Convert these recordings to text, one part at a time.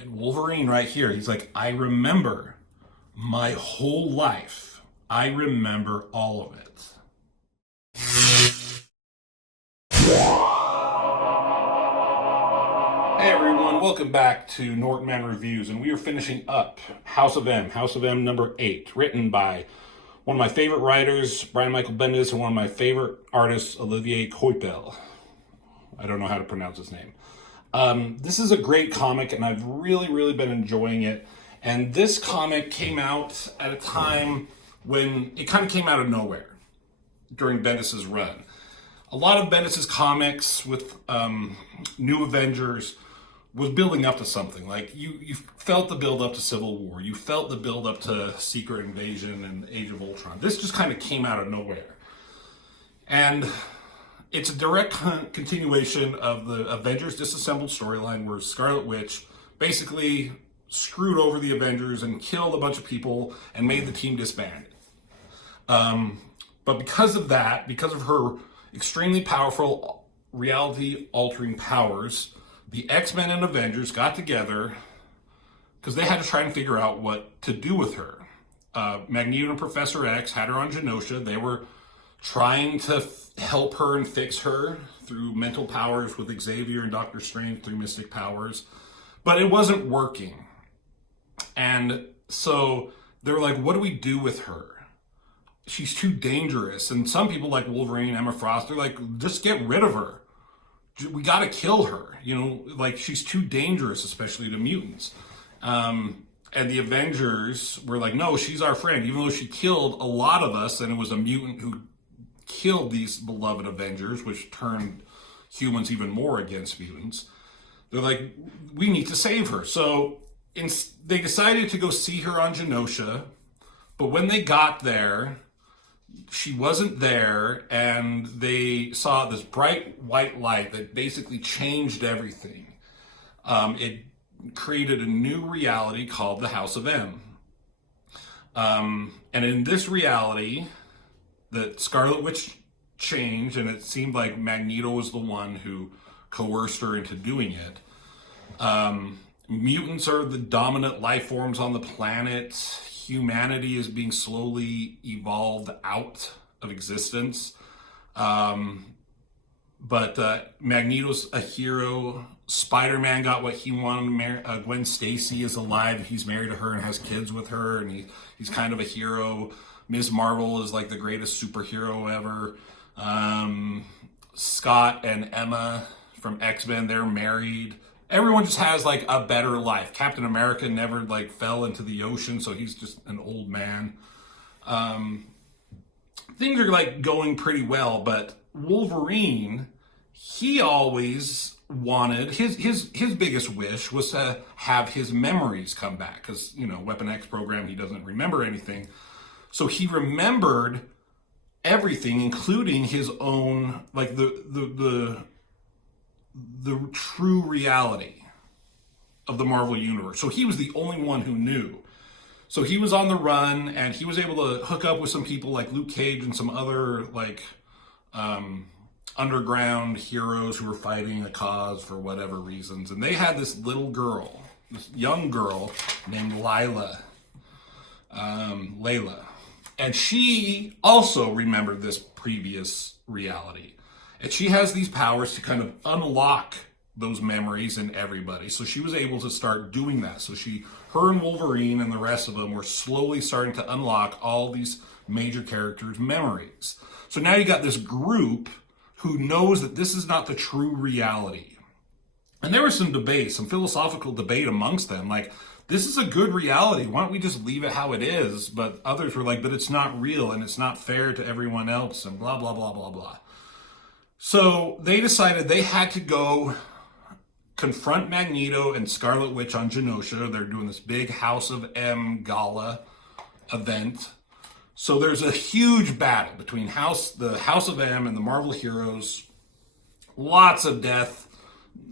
And Wolverine right here, he's like, I remember my whole life. I remember all of it. Hey everyone, welcome back to Norton Reviews, and we are finishing up House of M number 8, written by one of my favorite writers, Brian Michael Bendis, and one of my favorite artists, Olivier Coipel. I don't know how to pronounce his name. This is a great comic, and I've really been enjoying it. And this comic came out at a time when it kind of came out of nowhere during Bendis's run. A lot of Bendis's comics with New Avengers was building up to something. Like you felt the build up to Civil War, you felt the build up to Secret Invasion and Age of Ultron. This just kind of came out of nowhere, and it's a direct continuation of the Avengers Disassembled storyline, where Scarlet Witch basically screwed over the Avengers and killed a bunch of people and made the team disband. But because of that, because of her extremely powerful reality-altering powers, the X-Men and Avengers got together because they had to try and figure out what to do with her. Magneto and Professor X had her on Genosha. They were trying to help her and fix her through mental powers with Xavier and Doctor Strange through mystic powers, but it wasn't working. And so they were like, what do we do with her? She's too dangerous. And some people like Wolverine, Emma Frost, they're like, just get rid of her. We got to kill her. You know, like, she's too dangerous, especially to mutants. And the Avengers were like, no, she's our friend, even though she killed a lot of us, and it was a mutant who killed these beloved Avengers, which turned humans even more against mutants. They're like, we need to save her. So they decided to go see her on Genosha, but when they got there, she wasn't there, and they saw this bright white light that basically changed everything. It created a new reality called the House of M. And in this reality, that Scarlet Witch changed, and it seemed like Magneto was the one who coerced her into doing it. Mutants are the dominant life forms on the planet. Humanity is being slowly evolved out of existence. But Magneto's a hero. Spider-Man got what he wanted. Gwen Stacy is alive. He's married to her and has kids with her, and he's kind of a hero. Ms. Marvel is like the greatest superhero ever. Scott and Emma from X-Men, they're married. Everyone just has like a better life. Captain America never like fell into the ocean, so he's just an old man. Things are like going pretty well, but Wolverine, he always wanted his biggest wish was to have his memories come back, because, you know, Weapon X program, he doesn't remember anything. So he remembered everything, including his own, like the true reality of the Marvel Universe. So he was the only one who knew. So he was on the run, and he was able to hook up with some people like Luke Cage and some other like underground heroes who were fighting a cause for whatever reasons. And they had this little girl, this young girl named Layla. And she also remembered this previous reality. And she has these powers to kind of unlock those memories in everybody. So she was able to start doing that. So her and Wolverine and the rest of them were slowly starting to unlock all these major characters' memories. So now you got this group who knows that this is not the true reality. And there was some debate, some philosophical debate amongst them, like, this is a good reality. Why don't we just leave it how it is? But others were like, but it's not real, and it's not fair to everyone else, and blah, blah, blah, blah, blah. So they decided they had to go confront Magneto and Scarlet Witch on Genosha. They're doing this big House of M gala event. So there's a huge battle between the House of M and the Marvel heroes. Lots of death.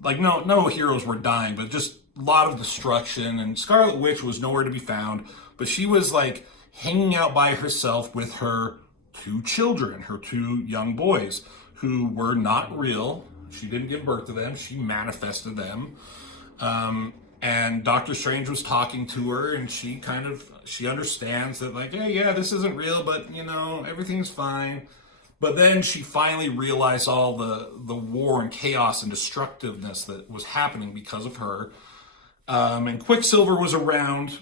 Like, no heroes were dying, but just a lot of destruction. And Scarlet Witch was nowhere to be found, but she was like hanging out by herself with her 2 children, her 2 young boys, who were not real. She didn't give birth to them. She manifested them. And Doctor Strange was talking to her, and she understands that, like, hey, yeah, this isn't real, but everything's fine. But then she finally realized all the war and chaos and destructiveness that was happening because of her. And Quicksilver was around,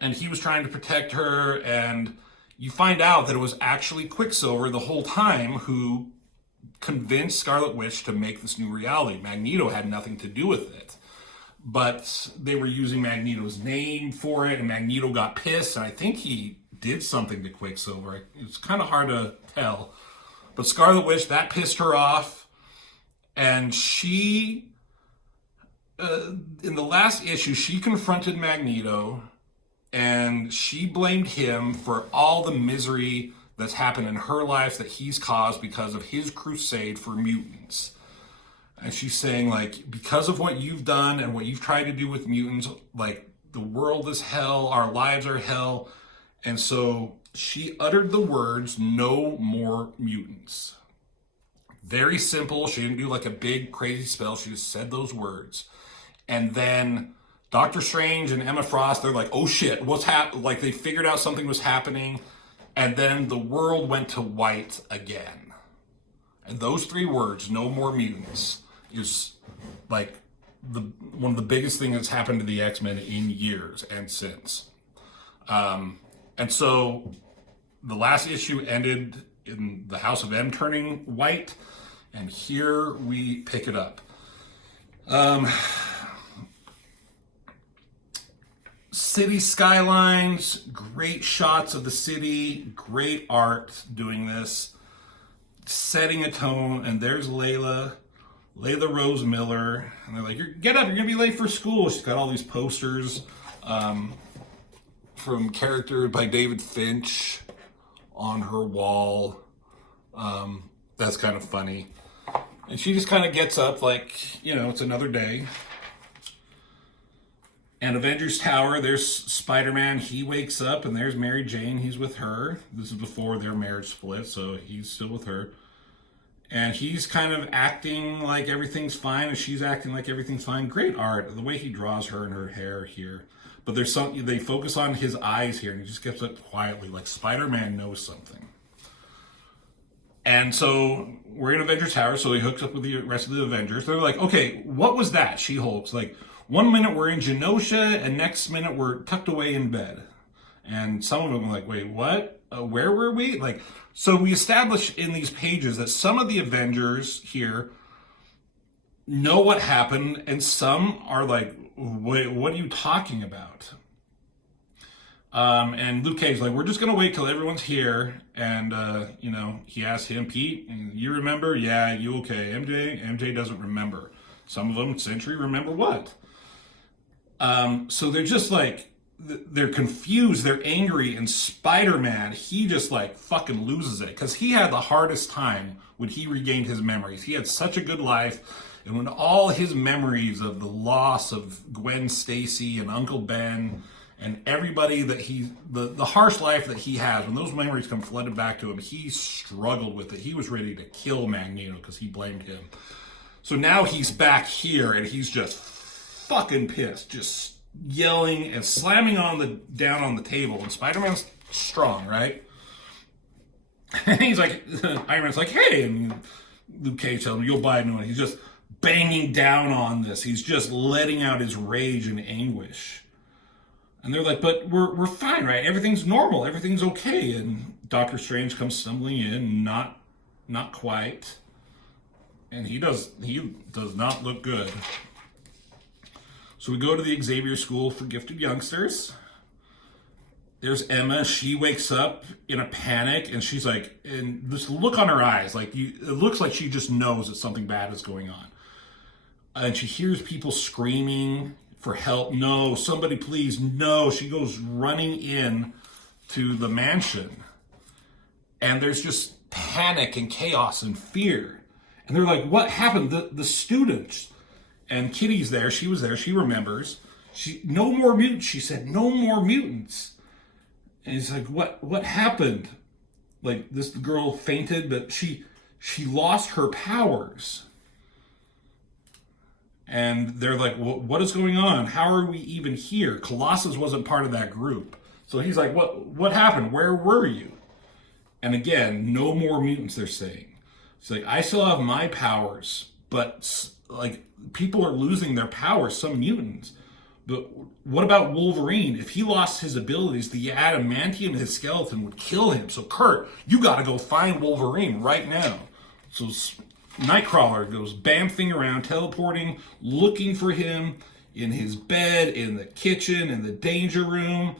and he was trying to protect her. And you find out that it was actually Quicksilver the whole time who convinced Scarlet Witch to make this new reality. Magneto had nothing to do with it. But they were using Magneto's name for it, and Magneto got pissed, and I think he did something to Quicksilver. It's kind of hard to tell. But Scarlet Witch, that pissed her off, and she, in the last issue, she confronted Magneto, and she blamed him for all the misery that's happened in her life that he's caused because of his crusade for mutants. And she's saying, like, because of what you've done and what you've tried to do with mutants, like, the world is hell, our lives are hell. And so she uttered the words, no more mutants. Very simple. She didn't do like a big crazy spell. She just said those words. And then Doctor Strange and Emma Frost, they're like, oh shit, what's happening? Like, they figured out something was happening. And then the world went to white again. And those 3 words, no more mutants, is like one of the biggest things that's happened to the X-Men in years and since. And so the last issue ended in the House of M turning white, and here we pick it up. City skylines, great shots of the city, great art doing this, setting a tone, and there's Layla Rose Miller, and they're like, get up, you're gonna be late for school. She's got all these posters from characters by David Finch on her wall. That's kind of funny. And she just kind of gets up like, it's another day. And Avengers Tower, there's Spider-Man. He wakes up, and there's Mary Jane. He's with her. This is before their marriage split, so he's still with her. And he's kind of acting like everything's fine, and she's acting like everything's fine. Great art, the way he draws her and her hair here. But there's something, they focus on his eyes here, and he just gets up quietly, like Spider-Man knows something. And so we're in Avengers Tower, so he hooks up with the rest of the Avengers. They're like, okay, what was that? She-Hulk's like, one minute we're in Genosha, and next minute we're tucked away in bed. And some of them are like, wait, what? Where were we? Like, so we establish in these pages that some of the Avengers here know what happened, and some are like, wait, what are you talking about? And Luke Cage's like, we're just going to wait till everyone's here. And, he asks him, Pete, you remember? Yeah, you okay? MJ doesn't remember. Some of them, Sentry, remember what? So they're just like, they're confused, they're angry, and Spider-Man, he just like fucking loses it, because he had the hardest time when he regained his memories. He had such a good life, and when all his memories of the loss of Gwen Stacy and Uncle Ben and everybody that the harsh life that he has, when those memories come flooded back to him, he struggled with it. He was ready to kill Magneto because he blamed him. So now he's back here, and he's just fucking pissed, just yelling and slamming down on the table. And Spider-Man's strong, right? And he's like, Iron Man's like, hey, and Luke Cage tells him, you'll buy a new one. He's just banging down on this. He's just letting out his rage and anguish. And they're like, but we're fine, right? Everything's normal. Everything's okay. And Doctor Strange comes stumbling in, not quite. And he does not look good. So we go to the Xavier School for Gifted Youngsters. There's Emma. She wakes up in a panic, and she's like, and this look on her eyes, like it looks like she just knows that something bad is going on. And she hears people screaming for help. No, somebody please, no. She goes running in to the mansion, and there's just panic and chaos and fear. And they're like, what happened? The students. And Kitty's there. She was there. She remembers. No more mutants. She said, no more mutants. And he's like, what happened? Like, this girl fainted, but she lost her powers. And they're like, what is going on? How are we even here? Colossus wasn't part of that group. So he's like, what happened? Where were you? And again, no more mutants, they're saying. It's like, I still have my powers, but like people are losing their powers, some mutants. But what about Wolverine? If he lost his abilities, the adamantium in his skeleton would kill him. So Kurt, you gotta go find Wolverine right now. So Nightcrawler goes bamfing around, teleporting, looking for him in his bed, in the kitchen, in the danger room.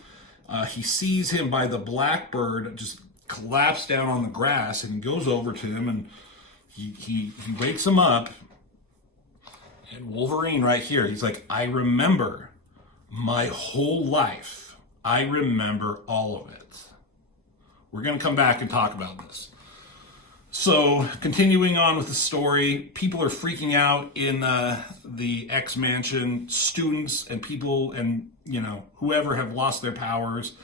He sees him by the Blackbird, just collapse down on the grass, and he goes over to him, and he wakes him up. And Wolverine right here, he's like, I remember my whole life. I remember all of it. We're going to come back and talk about this. So, continuing on with the story, people are freaking out in the X Mansion. Students and people and, whoever have lost their powers.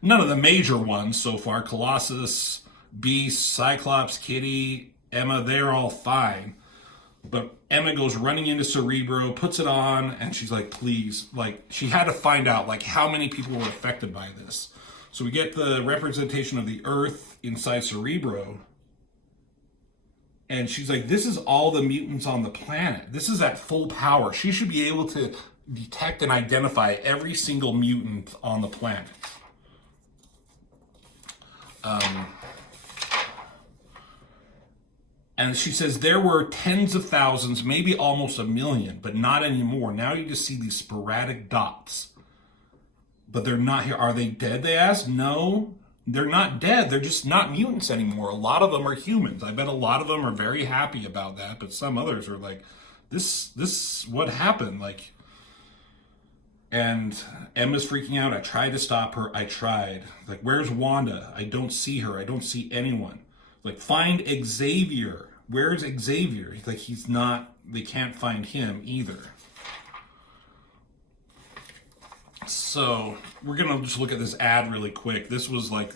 None of the major ones so far. Colossus, Beast, Cyclops, Kitty, Emma, they're all fine. But Emma goes running into Cerebro, puts it on, and she's like, please. Like, she had to find out, like, how many people were affected by this. So we get the representation of the Earth inside Cerebro. And she's like, this is all the mutants on the planet. This is at full power. She should be able to detect and identify every single mutant on the planet. And she says there were tens of thousands, maybe almost a million, but not anymore. Now you just see these sporadic dots. But they're not here. Are they dead, they ask? No. They're not dead. They're just not mutants anymore. A lot of them are humans. I bet a lot of them are very happy about that, but some others are like, this, what happened? Like, and Emma's freaking out. I tried to stop her. I tried. Like, where's Wanda? I don't see her. I don't see anyone. Like, find Xavier. Where's Xavier? He's like, he's not, they can't find him either. So we're going to just look at this ad really quick. This was like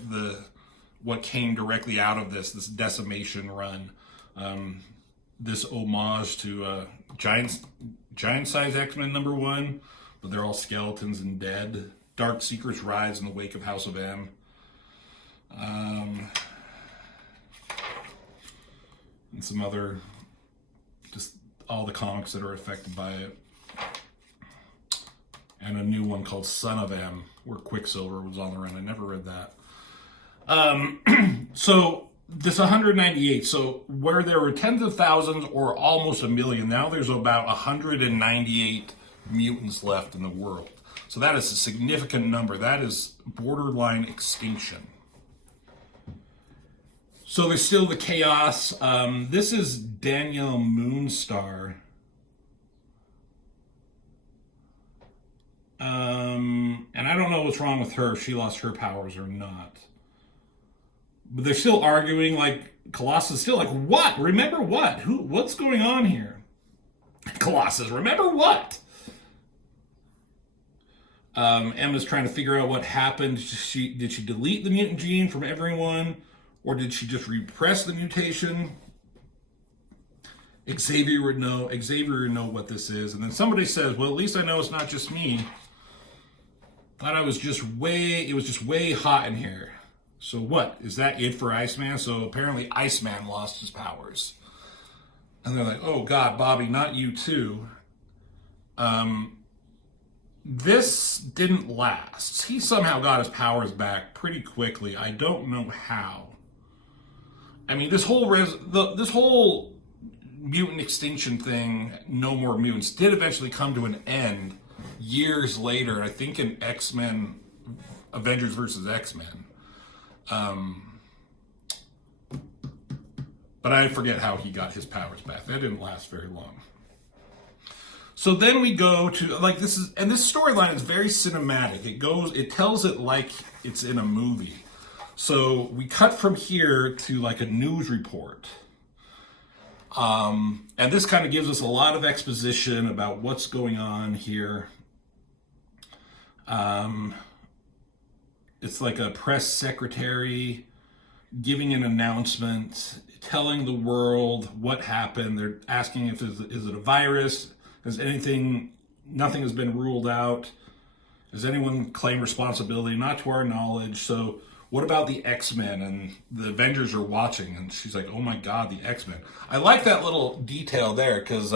what came directly out of this decimation run. This homage to giant size X-Men #1, but they're all skeletons and dead. Dark Secrets rise in the wake of House of M. And some other, just all the comics that are affected by it. And a new one called Son of M, where Quicksilver was on the run. I never read that. So this 198, so where there were tens of thousands or almost a million, now there's about 198 mutants left in the world. So that is a significant number. That is borderline extinction. So there's still the chaos. This is Danielle Moonstar. And I don't know what's wrong with her, if she lost her powers or not. But they're still arguing, like, Colossus is still like, what? Remember what? What's going on here? Colossus, remember what? Emma's trying to figure out what happened. Did she delete the mutant gene from everyone? Or did she just repress the mutation? Xavier would know what this is. And then somebody says, well, at least I know it's not just me. Thought it was just way hot in here. So what? Is that it for Iceman? So apparently Iceman lost his powers. And they're like, oh God, Bobby, not you too. This didn't last. He somehow got his powers back pretty quickly. I don't know how. I mean, this whole mutant extinction thing, no more mutants, did eventually come to an end years later, I think in X-Men, Avengers versus X-Men. But I forget how he got his powers back. That didn't last very long. So then we go to, like, this storyline is very cinematic. It tells it like it's in a movie. So we cut from here to like a news report. And this kind of gives us a lot of exposition about what's going on here. It's like a press secretary giving an announcement, telling the world what happened. They're asking if is it a virus? Nothing has been ruled out. Does anyone claim responsibility? Not to our knowledge. So what about the X-Men? And the Avengers are watching, and she's like, oh my God, the X-Men. I like that little detail there, because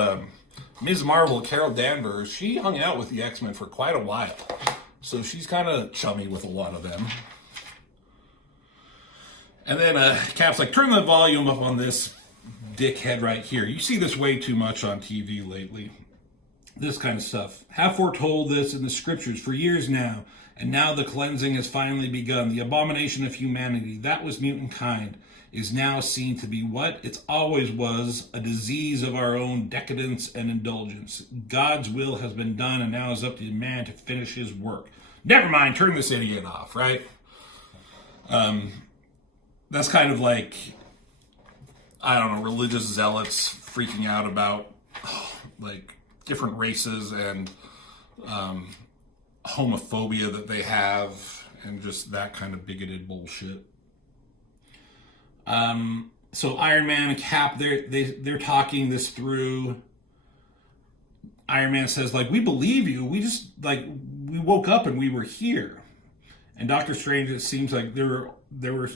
Ms. Marvel, Carol Danvers, she hung out with the X-Men for quite a while. So she's kind of chummy with a lot of them. And then Cap's like, turn the volume up on this dickhead right here. You see this way too much on TV lately. This kind of stuff. Have foretold this in the scriptures for years now, and now the cleansing has finally begun. The abomination of humanity, that was mutant kind, is now seen to be what it always was, a disease of our own decadence and indulgence. God's will has been done, and now it's up to man to finish his work. Never mind, turn this idiot off, right? That's kind of like, I don't know, religious zealots freaking out about, like, different races and homophobia that they have, and just that kind of bigoted bullshit. So Iron Man and Cap, they're talking this through. Iron Man says, like, we believe you. We just, like, we woke up and we were here. And Doctor Strange, it seems like there were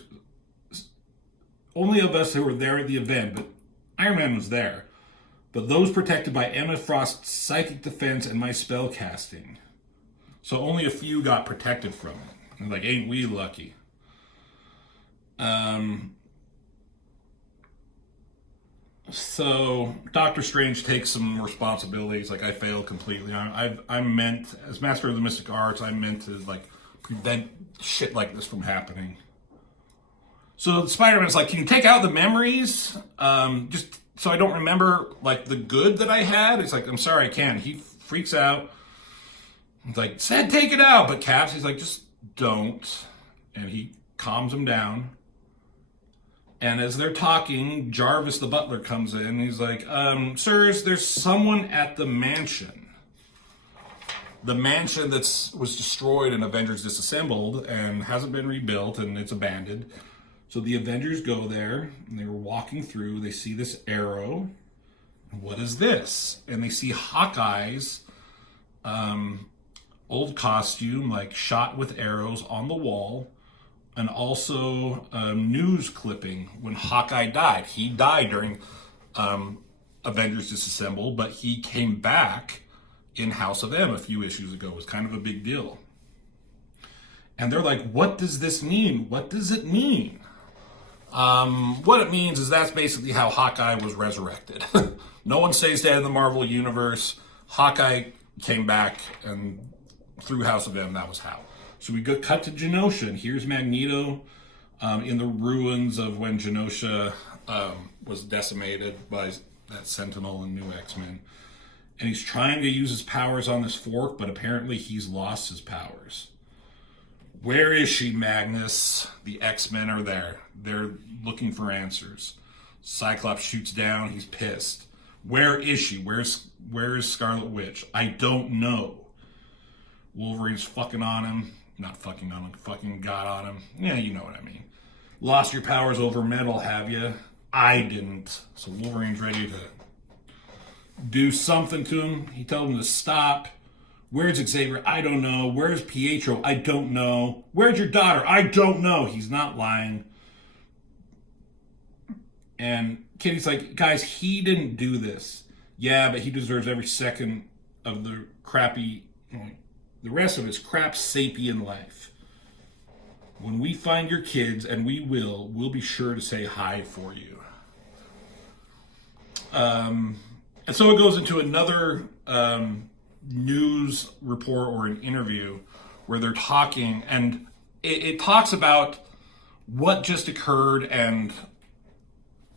only of us who were there at the event, but Iron Man was there. But those protected by Emma Frost's psychic defense and my spell casting. So only a few got protected from it. And like, ain't we lucky? So Doctor Strange takes some responsibilities. Like, I failed completely. I'm meant, as Master of the Mystic Arts, I'm meant to, like, prevent shit like this from happening. So Spider-Man's like, can you take out the memories? Just so I don't remember, like, the good that I had. He's like, I'm sorry, I can't. He freaks out. He's like, said take it out. But Caps, he's like, just don't. And he calms him down. And as they're talking, Jarvis the butler comes in. He's like, sirs, there's someone at the mansion. The mansion that was destroyed in Avengers Disassembled and hasn't been rebuilt, and it's abandoned. So the Avengers go there, and they were walking through. They see this arrow. What is this? And they see Hawkeye's old costume, like, shot with arrows on the wall. And also a news clipping when Hawkeye died. He died during Avengers Disassembled, but he came back in House of M a few issues ago. It was kind of a big deal. And they're like, what does this mean? What does it mean? What it means is that's basically how Hawkeye was resurrected. No one stays dead in the Marvel Universe. Hawkeye came back, and through House of M, that was how. So we go cut to Genosha, and here's Magneto in the ruins of when Genosha was decimated by that Sentinel and New X-Men. And he's trying to use his powers on this fork, but apparently he's lost his powers. Where is she, Magnus? The X-Men are there. They're looking for answers. Cyclops shoots down. He's pissed. Where is she? Where's Scarlet Witch? I don't know. Wolverine's fucking on him. Not fucking on him. Fucking got on him. Yeah, you know what I mean. Lost your powers over metal, have you? I didn't. So Wolverine's ready to do something to him. He tells him to stop. Where's Xavier? I don't know. Where's Pietro? I don't know. Where's your daughter? I don't know. He's not lying. And Kitty's like, guys, he didn't do this. Yeah, but he deserves every second of the rest of his crap sapien life. When we find your kids, and we'll be sure to say hi for you. And so it goes into another news report or an interview where they're talking, and it talks about what just occurred and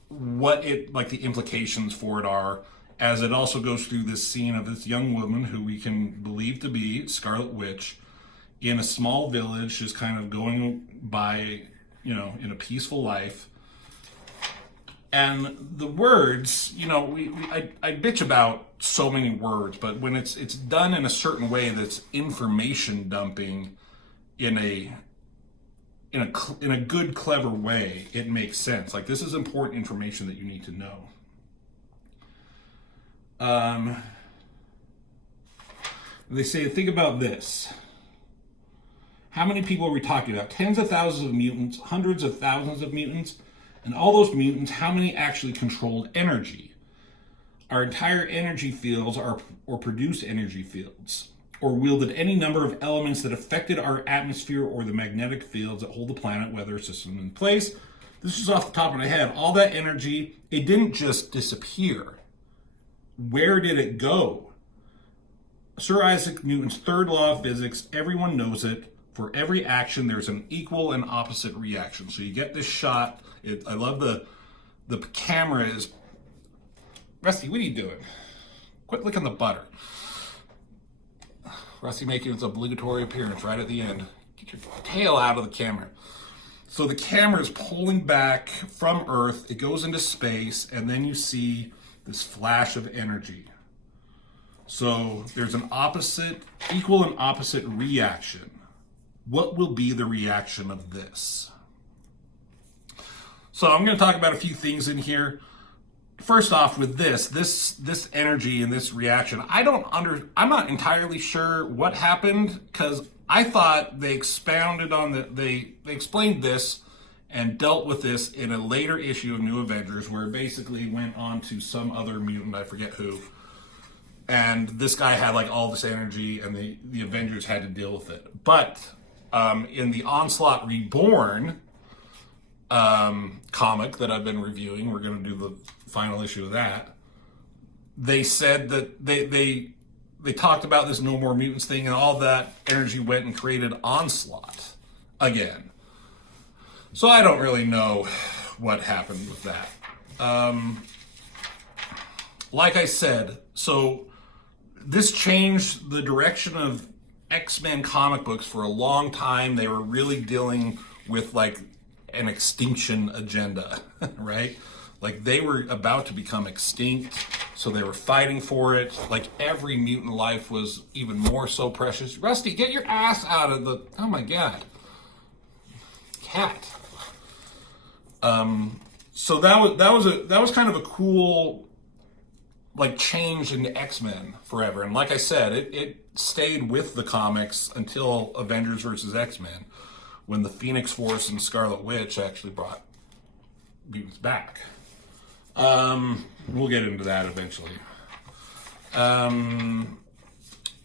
what the implications for it are, as it also goes through this scene of this young woman who we can believe to be Scarlet Witch in a small village, just kind of going by, in a peaceful life. And the words, I bitch about so many words, but when it's done in a certain way that's information dumping in a good, clever way, it makes sense. Like, this is important information that you need to know. They say, think about this. How many people are we talking about? Tens of thousands of mutants, hundreds of thousands of mutants, and all those mutants, how many actually controlled energy? Our entire energy fields are, or produce energy fields, or wielded any number of elements that affected our atmosphere or the magnetic fields that hold the planet, weather system in place. This is off the top of my head. All that energy, it didn't just disappear. Where did it go? Sir Isaac Newton's third law of physics, everyone knows it. For every action, there's an equal and opposite reaction. So you get this shot. I love the camera is... Rusty, what are you doing? Quit licking the butter. Rusty making its obligatory appearance right at the end. Get your tail out of the camera. So the camera is pulling back from Earth. It goes into space, and then you see this flash of energy. So there's an opposite, equal and opposite reaction. What will be the reaction of this? So I'm going to talk about a few things in here. First off, with this energy and this reaction, I'm not entirely sure what happened, because I thought they expounded on they explained this and dealt with this in a later issue of New Avengers, where it basically went on to some other mutant, I forget who, and this guy had like all this energy, and the Avengers had to deal with it. But in the Onslaught Reborn comic that I've been reviewing, we're going to do the final issue of that. They said that they talked about this No More Mutants thing, and all that energy went and created Onslaught again. So I don't really know what happened with that. Like I said, so this changed the direction of X-Men comic books for a long time. They were really dealing with like an extinction agenda, right? Like they were about to become extinct, so they were fighting for it. Like every mutant life was even more so precious. Rusty, get your ass out of the, oh my God. Cat. So that was kind of a cool like change in X-Men forever. And like I said, it stayed with the comics until Avengers versus X-Men, when the Phoenix Force and Scarlet Witch actually brought mutants back. We'll get into that eventually.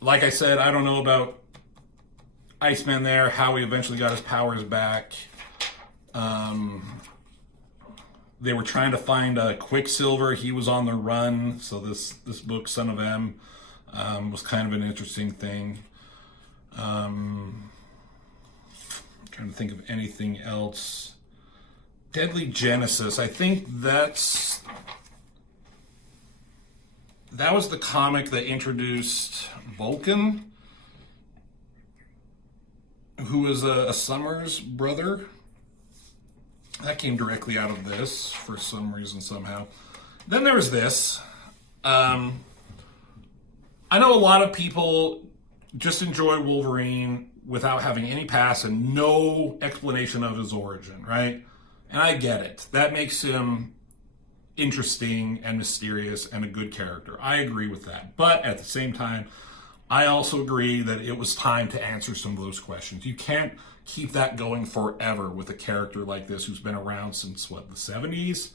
Like I said, I don't know about Iceman there, how he eventually got his powers back. They were trying to find Quicksilver. He was on the run, so this book, Son of M, was kind of an interesting thing. Trying to think of anything else. Deadly Genesis, I think that was the comic that introduced Vulcan, who was a Summers brother. That came directly out of this for some reason, somehow. Then there was this. I know a lot of people just enjoy Wolverine without having any past and no explanation of his origin, right? And I get it. That makes him interesting and mysterious and a good character. I agree with that. But at the same time, I also agree that it was time to answer some of those questions. You can't keep that going forever with a character like this who's been around since, what, the 70s?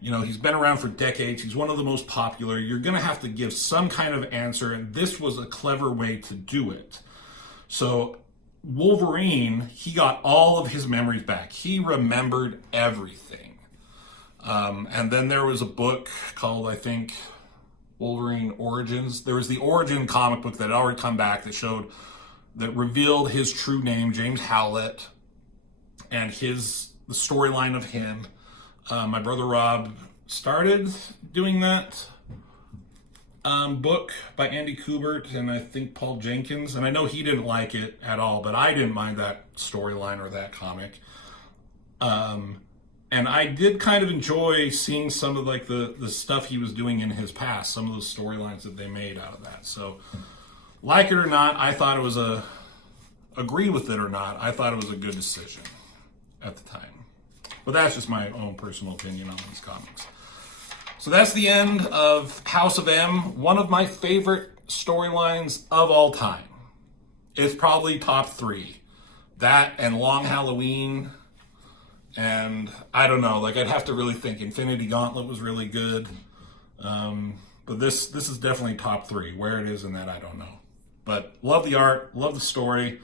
You know, he's been around for decades. He's one of the most popular. You're going to have to give some kind of answer, and this was a clever way to do it. So Wolverine, he got all of his memories back. He remembered everything. And then there was a book called, I think, Wolverine Origins. There was the Origin comic book that had already come back that revealed his true name, James Howlett, and the storyline of him. My brother Rob started doing that book by Andy Kubert and I think Paul Jenkins, and I know he didn't like it at all, but I didn't mind that storyline or that comic. And I did kind of enjoy seeing some of like the stuff he was doing in his past, some of the storylines that they made out of that. So, like it or not, I thought it was agree with it or not, I thought it was a good decision at the time. But that's just my own personal opinion on these comics. So that's the end of House of M, one of my favorite storylines of all time. It's probably top 3. That and Long Halloween, and I don't know, like I'd have to really think. Infinity Gauntlet was really good. But this is definitely top 3. Where it is in that, I don't know. But love the art, love the story,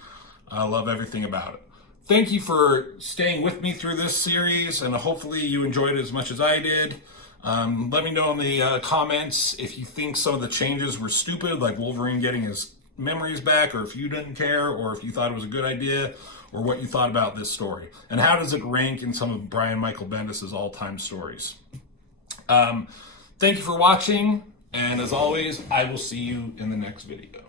love everything about it. Thank you for staying with me through this series, and hopefully you enjoyed it as much as I did. Let me know in the comments if you think some of the changes were stupid, like Wolverine getting his memories back, or if you didn't care, or if you thought it was a good idea, or what you thought about this story. And how does it rank in some of Brian Michael Bendis' all-time stories? Thank you for watching, and as always, I will see you in the next video.